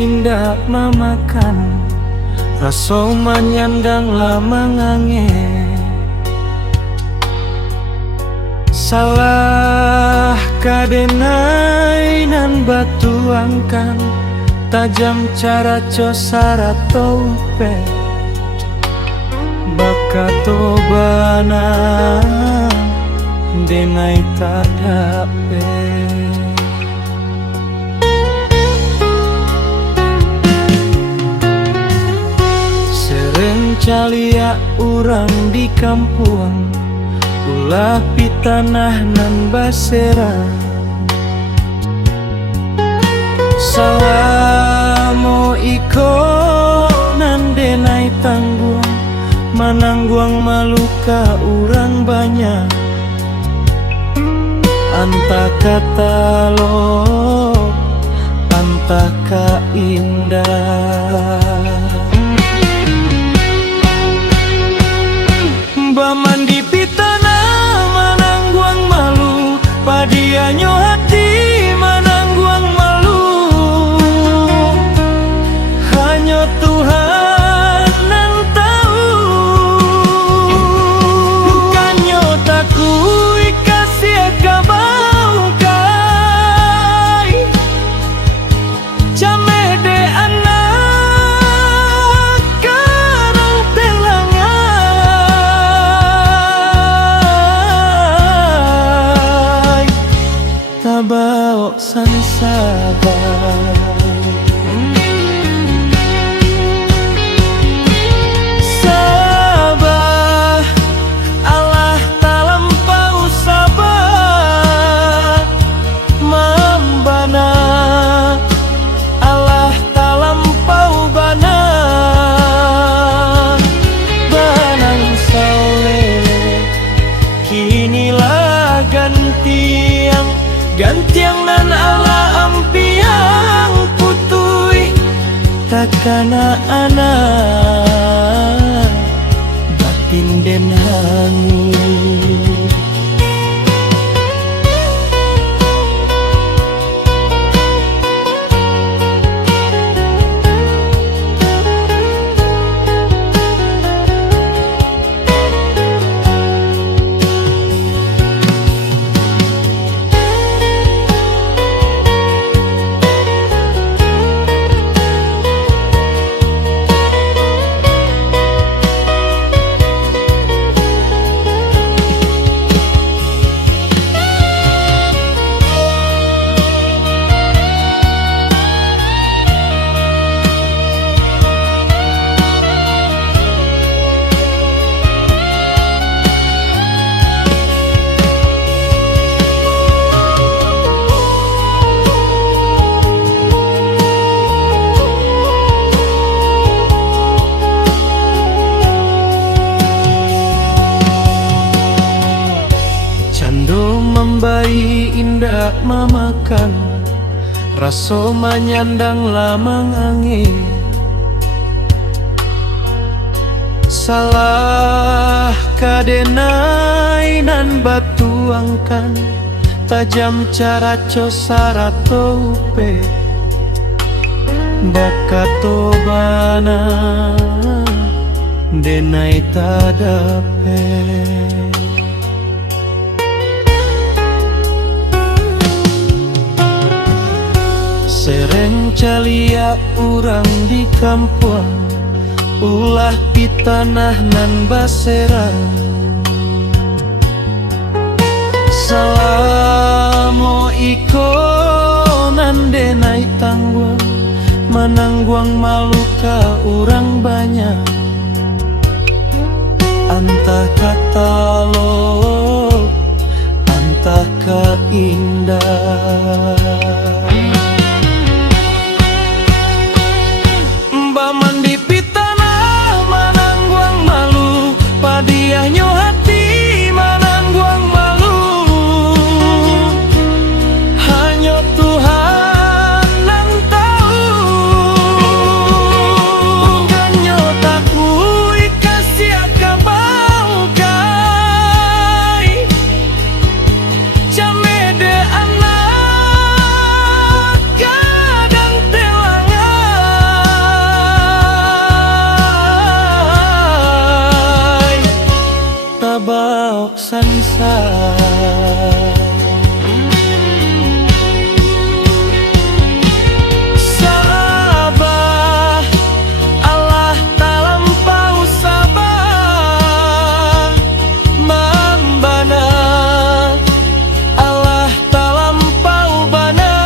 indah mamakan, raso manyandang lama ngange. Salah kadenai nan batu angkan, tajam cara cosara tope bakato bana denai tak dape. Sering calia urang di kampung, ulah pitanah nan basera. Salamo iko nan denai tangguang, manangguang maluka urang banyak. Anta kata lo, anta ka indah. Baman di pitana manangguang malu, padianyo hati manangguang malu. Hanya Tuhan yang tahu. Bukannya takui kasih kabau kai, camede anak karang telangai, tabao san sabar. Gantiang nan ala ampiang putui, takana anak batin den hangu. Membayi indah mamakan, raso manyandang lama ngange. Salah kadenai nan batu angkan, tajam cara cosara tope bakato bana denai tadape. Sereng calia urang di kampung, ulah pitanah nan basera. Salamo iko nan denai tangguang, manangguang maluka urang banyak. Anta kata lo, anta ka indah. Baman di pitana manangguang malu, padianyo hati manangguang malu. Hanya Tuhan yang tahu. Bukannya takui kasih kabau kai, sabau sansar. Sabah Allah talampau sabah mambana, Allah talampau bana,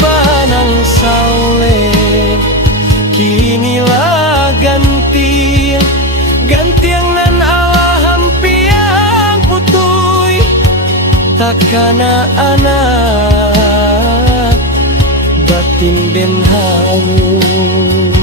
banang saule kinilah ganti, gantiang nan Allah hampiang putui, takana anak batin den halu.